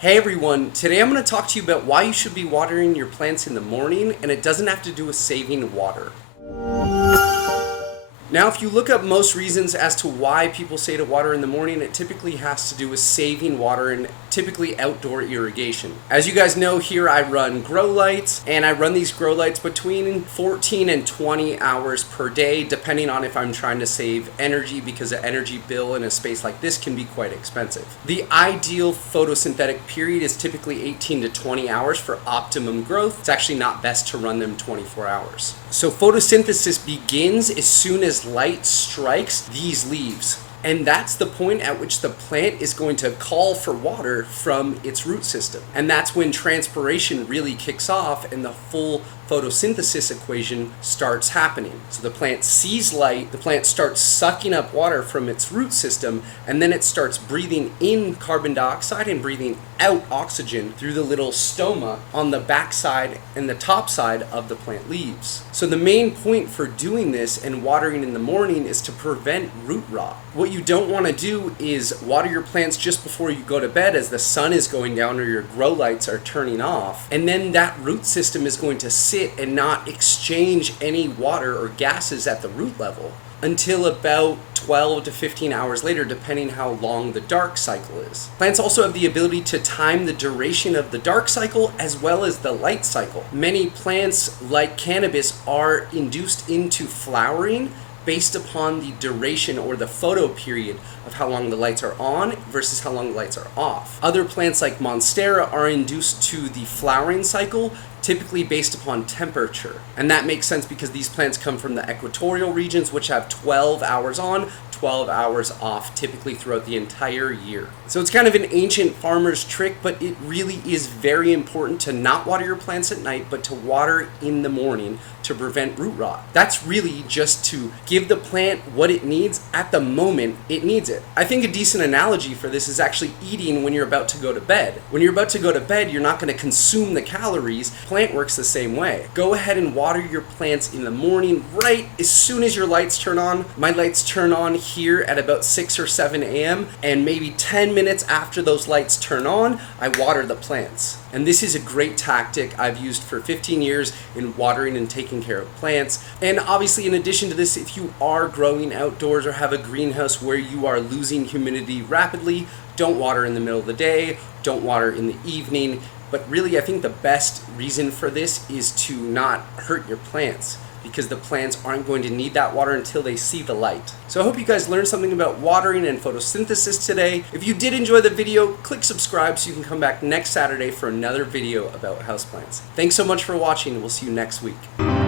Hey everyone, today I'm going to talk to you about why you should be watering your plants in the morning, and it doesn't have to do with saving water. Now, if you look up most reasons as to why people say to water in the morning, it typically has to do with saving water and typically outdoor irrigation. As you guys know, here I run grow lights, and I run these grow lights between 14 and 20 hours per day, depending on if I'm trying to save energy, because the energy bill in a space like this can be quite expensive. The ideal photosynthetic period is typically 18 to 20 hours for optimum growth. It's actually not best to run them 24 hours. So photosynthesis begins as soon as light strikes these leaves. And that's the point at which the plant is going to call for water from its root system. And that's when transpiration really kicks off and the full photosynthesis equation starts happening. So the plant sees light, the plant starts sucking up water from its root system, and then it starts breathing in carbon dioxide and breathing out oxygen through the little stoma on the backside and the top side of the plant leaves. So the main point for doing this and watering in the morning is to prevent root rot. What you don't want to do is water your plants just before you go to bed as the sun is going down or your grow lights are turning off, and then that root system is going to sit and not exchange any water or gases at the root level until about 12 to 15 hours later, depending how long the dark cycle is. Plants also have the ability to time the duration of the dark cycle as well as the light cycle. Many plants, like cannabis, are induced into flowering based upon the duration or the photo period of how long the lights are on versus how long the lights are off. Other plants like Monstera are induced to the flowering cycle typically based upon temperature. And that makes sense because these plants come from the equatorial regions, which have 12 hours on, 12 hours off, typically throughout the entire year. So it's kind of an ancient farmer's trick, but it really is very important to not water your plants at night, but to water in the morning to prevent root rot. That's really just to give the plant what it needs at the moment it needs it. I think a decent analogy for this is actually eating when you're about to go to bed. When you're about to go to bed, you're not going to consume the calories. Plant works the same way. Go ahead and water your plants in the morning right as soon as your lights turn on. My lights turn on here at about 6 or 7 a.m. and maybe 10 minutes after those lights turn on, I water the plants. And this is a great tactic I've used for 15 years in watering and taking care of plants. And obviously, in addition to this, if you are growing outdoors or have a greenhouse where you are losing humidity rapidly, don't water in the middle of the day, don't water in the evening. But really, I think the best reason for this is to not hurt your plants, because the plants aren't going to need that water until they see the light. So I hope you guys learned something about watering and photosynthesis today. If you did enjoy the video, click subscribe so you can come back next Saturday for another video about houseplants. Thanks so much for watching, and we'll see you next week.